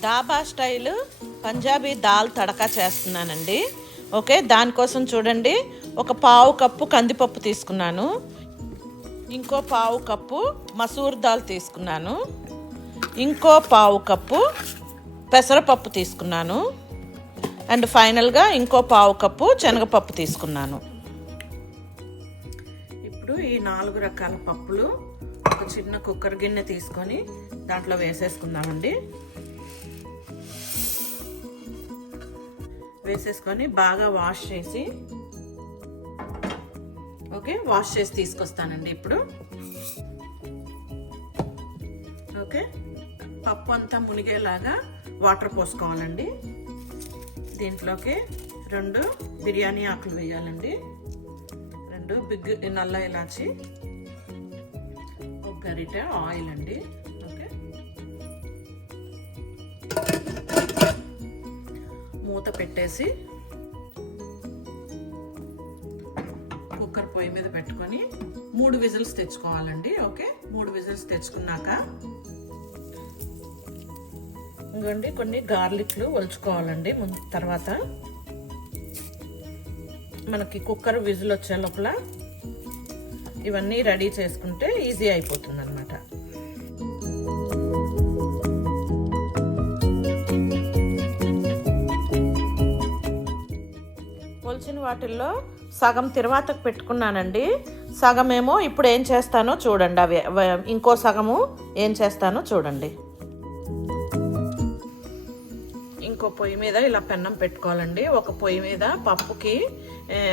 Dhaba style Punjabi దాల్ తడకా చేస్తున్నానండి. ఓకే దానికోసం చూడండి. ఒక పావు కప్పు కందిపప్పు తీసుకున్నాను. ఇంకో పావు కప్పు మసూర్ దాల్ తీసుకున్నాను. ఇంకో పావు కప్పు పెసరపప్పు తీసుకున్నాను. అండ్ ఫైనల్గా ఇంకో పావు కప్పు శనగపప్పు తీసుకున్నాను. ఇప్పుడు ఈ నాలుగు రకాల పప్పులు ఒక చిన్న కుక్కర్ గిన్నె తీసుకొని దాంట్లో వేసేసుకుందామండి. వేసేసుకొని బాగా వాష్ చేసి ఓకే వాష్ చేసి తీసుకొస్తానండి ఇప్పుడు. ఓకే పప్పు అంతా మునిగేలాగా వాటర్ పోసుకోవాలండి. దీంట్లోకి రెండు బిర్యానీ ఆకులు వేయాలండి. రెండు బిగ్ నల్ల ఇలాచి ఒక గరిట ఆయిల్ అండి. మూత పెట్టేసి కుక్కర్ పొయ్యి మీద పెట్టుకొని మూడు విజిల్స్ తెచ్చుకోవాలండి ఓకే? మూడు విజిల్స్ తెచ్చుకున్నాక ఇంకోండి కొన్ని గార్లిక్లు ఒలుచుకోవాలండి ముందు తర్వాత. మనకి కుక్కర్ విజిల్ వచ్చే లోపల ఇవన్నీ రెడీ చేసుకుంటే ఈజీ అయిపోతుంది అనమాట కొలిచిన వాటిల్లో సగం తిరువాతకు పెట్టుకున్నానండి. సగం ఏమో ఇప్పుడు ఏం చేస్తానో చూడండి. అవి ఇంకో సగము ఏం చేస్తానో చూడండి. ఇంకో పొయ్యి మీద ఇలా పెన్నం పెట్టుకోవాలండి. ఒక పొయ్యి మీద పప్పుకి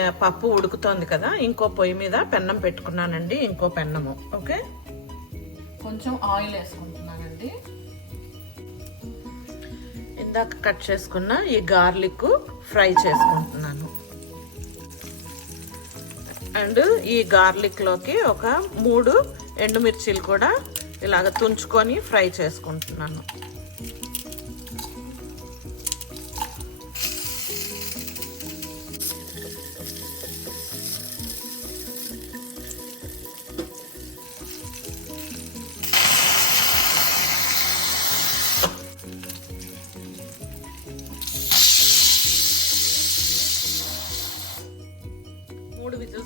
పప్పు ఉడుకుతోంది కదా ఇంకో పొయ్యి మీద పెన్నం పెట్టుకున్నానండి ఇంకో పెన్నము. ఓకే? కొంచెం ఆయిల్ వేసుకుంటున్నానండి. ఇందాక కట్ చేసుకున్న ఈ గార్లిక్ ఫ్రై చేసుకుంటున్నాను. అండ్ ఈ గార్లిక్లోకి ఒక మూడు ఎండుమిర్చీలు కూడా ఇలాగ తుంచుకొని ఫ్రై చేసుకుంటున్నాను.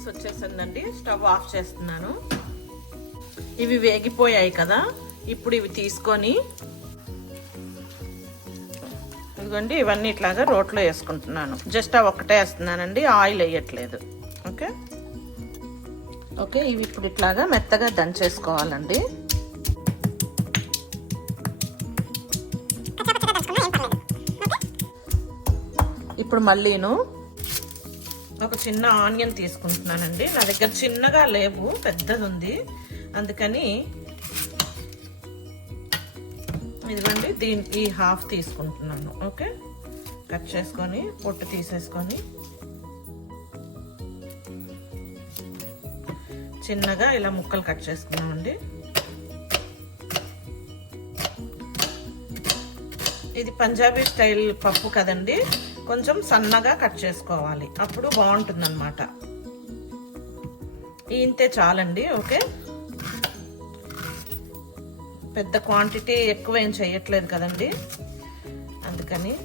విజిల్స్ వచ్చేసిందండి. స్టవ్ ఆఫ్ చేస్తున్నాను. ఇవి వేగిపోయాయి కదా ఇప్పుడు ఇవి తీసుకొని ఇదిగోండి ఇవన్నీ ఇట్లాగా రోట్లో వేసుకుంటున్నాను. జస్ట్ ఆ ఒక్కటే వేస్తున్నానండి ఆయిల్ వేయట్లేదు. ఓకే? ఓకే ఇవి ఇప్పుడు ఇట్లాగా మెత్తగా దంచేసుకోవాలండి ఇప్పుడు మళ్ళీను ఒక చిన్న ఆనియన్ తీసుకుంటున్నానండి. నా దగ్గర చిన్నగా లేవు పెద్దది ఉంది అందుకని ఇదిగోండి దీని ఈ హాఫ్ తీసుకుంటున్నాను. ఓకే? కట్ చేసుకొని పొట్టు తీసేసుకొని. చిన్నగా ఇలా ముక్కలు కట్ చేసుకున్నామండి. ఇది పంజాబీ స్టైల్ పప్పు కదండి. కొంచెం సన్నగా కట్ చేసుకోవాలి. అప్పుడు బాగుంటుందన్నమాట. ఇంతే చాలండి ఓకే? పెద్ద క్వాంటిటీ ఎక్కువ ఏం చేయట్లేదు కదండి. అందుకని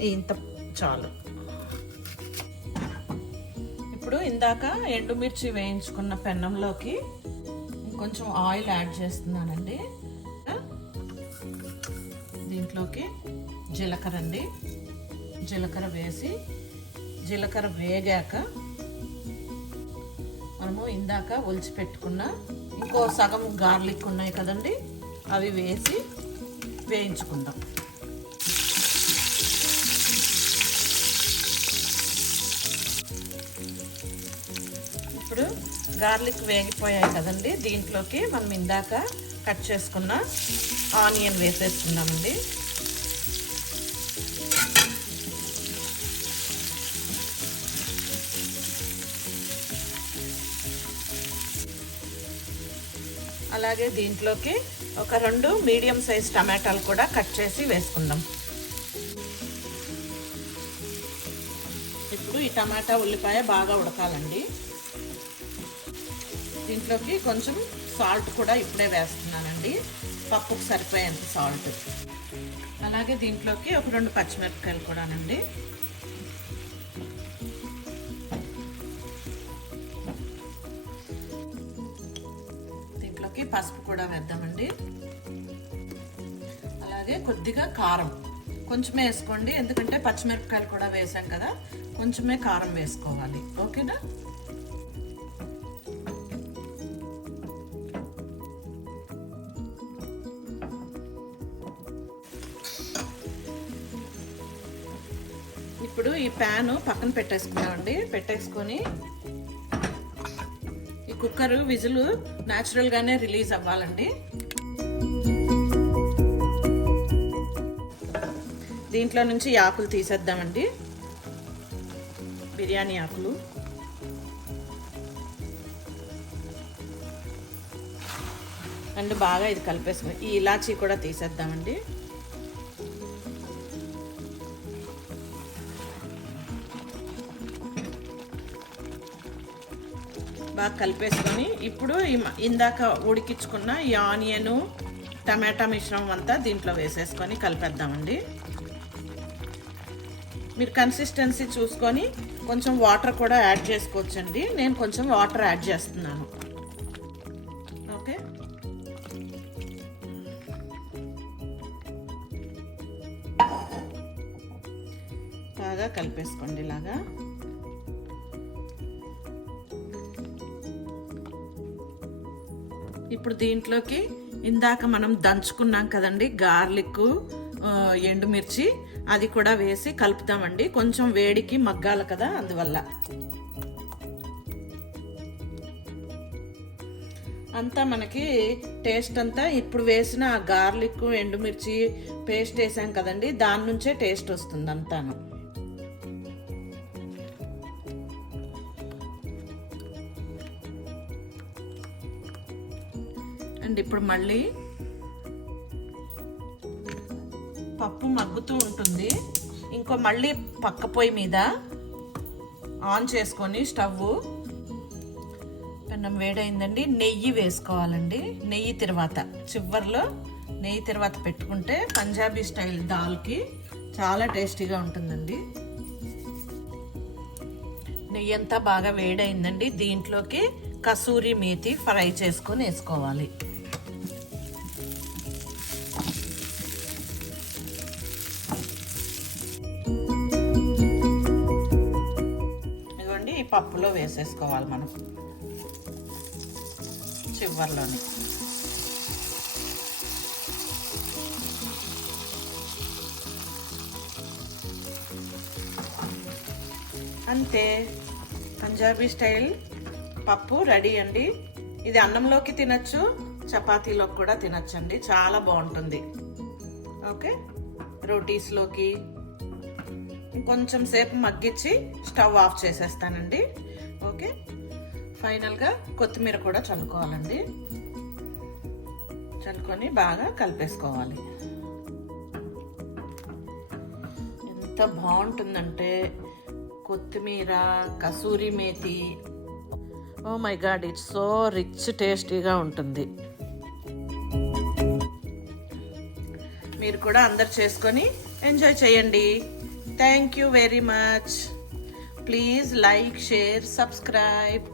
ఇంత చాలు. ఇప్పుడు ఇందాక ఎండుమిర్చి వేయించుకున్న పెన్నంలోకి కొంచెం ఆయిల్ యాడ్ చేస్తున్నానండి. దీంట్లోకి జీలకర్ర అండి. జీలకర్ర వేసి జీలకర్ర వేగాక మనము ఇందాక ఒలిచి పెట్టుకున్న ఇంకో సగం గార్లిక్ ఉన్నాయి కదండి అవి వేసి వేయించుకుందాం. ఇప్పుడు గార్లిక్ వేగిపోయాయి కదండి దీంట్లోకి మనం ఇందాక కట్ చేసుకున్న ఆనియన్ వేసేసుకున్నామండి అలాగే దీంట్లోకి ఒక రెండు మీడియం సైజ్ టమాటాలు కూడా కట్ చేసి వేసుకుందాం. ఇప్పుడు ఈ టమాటా ఉల్లిపాయ బాగా ఉడకాలండి. దీంట్లోకి కొంచెం సాల్ట్ కూడా ఇప్పుడే వేస్తున్నానండి. పప్పుకు సరిపోయేంత సాల్ట్. అలాగే దీంట్లోకి ఒక రెండు పచ్చిమిరపకాయలు కూడానండి. దీంట్లోకి పసుపు కూడా వేద్దామండి. అలాగే కొద్దిగా కారం. కొంచెమే వేసుకోండి ఎందుకంటే పచ్చిమిరపకాయలు కూడా వేసాం కదా కొంచెమే కారం వేసుకోవాలి. ఓకేనా? ఇప్పుడు ఈ ప్యాన్ పక్కన పెట్టేసుకున్నామండి పెట్టేసుకొని కుక్కర్ విజిల్ న్యాచురల్గానే రిలీజ్ అవ్వాలండి. దీంట్లో నుంచి ఈ ఆకులు తీసేద్దామండి. బిర్యానీ ఆకులు. అండ్ బాగా ఇది కలిపేసుకుని ఈ ఇలాచీ కూడా తీసేద్దామండి. బాగా కలిపేసుకొని ఇప్పుడు ఇందాక ఉడికించుకున్న ఈ ఆనియన్ టమాటా మిశ్రమం అంతా దీంట్లో వేసేసుకొని కలిపేద్దామండి. మీరు కన్సిస్టెన్సీ చూసుకొని కొంచెం వాటర్ కూడా యాడ్ చేసుకోవచ్చండి. నేను కొంచెం వాటర్ యాడ్ చేస్తున్నాను. ఓకే బాగా కలిపేసుకోండి ఇలాగా. ఇప్పుడు దీంట్లోకి ఇందాక మనం దంచుకున్నాం కదండి గార్లిక్ ఎండుమిర్చి అది కూడా వేసి కలుపుతామండి. కొంచెం వేడికి మగ్గాలి కదా అందువల్ల. అంతా మనకి టేస్ట్ అంతా ఇప్పుడు వేసిన ఆ గార్లిక్ ఎండుమిర్చి పేస్ట్ వేసాం కదండి దాని నుంచే టేస్ట్ వస్తుంది అంతాను. అండ్ ఇప్పుడు మళ్ళీ పప్పు మగ్గుతూ ఉంటుంది. ఇంకో మళ్ళీ పక్క పొయ్యి మీద ఆన్ చేసుకొని స్టవ్ పెన్నం వేడైందండి నెయ్యి వేసుకోవాలండి. నెయ్యి తర్వాత చివర్లో నెయ్యి తర్వాత పెట్టుకుంటే పంజాబీ స్టైల్ దాల్కి చాలా టేస్టీగా ఉంటుందండి. నెయ్యి అంతా బాగా వేడైందండి దీంట్లోకి కసూరి మేతి ఫ్రై చేసుకొని వేసుకోవాలి. నుండి ఈ పప్పులో వేసేసుకోవాలి మనం. చివరిలోని. అంతే. పంజాబీ స్టైల్ పప్పు రెడీ అండి. ఇది అన్నంలోకి తినచ్చు చపాతీలోకి కూడా తినచ్చండి. చాలా బాగుంటుంది. ఓకే? రోటీస్లోకి కొంచెం సేపు మగ్గించి స్టవ్ ఆఫ్ చేసేస్తానండి. ఓకే? ఫైనల్గా కొత్తిమీర కూడా చల్లుకోవాలండి. చల్లుకొని బాగా కలిపేసుకోవాలి. ఎంత బాగుంటుందంటే కొత్తిమీర కసూరి మేతి. ఓ my god it's so rich టేస్టీగా ఉంటుంది. మీరు కూడా అందరు చేసుకొని ఎంజాయ్ చేయండి. Thank you very much. Please like, share, subscribe.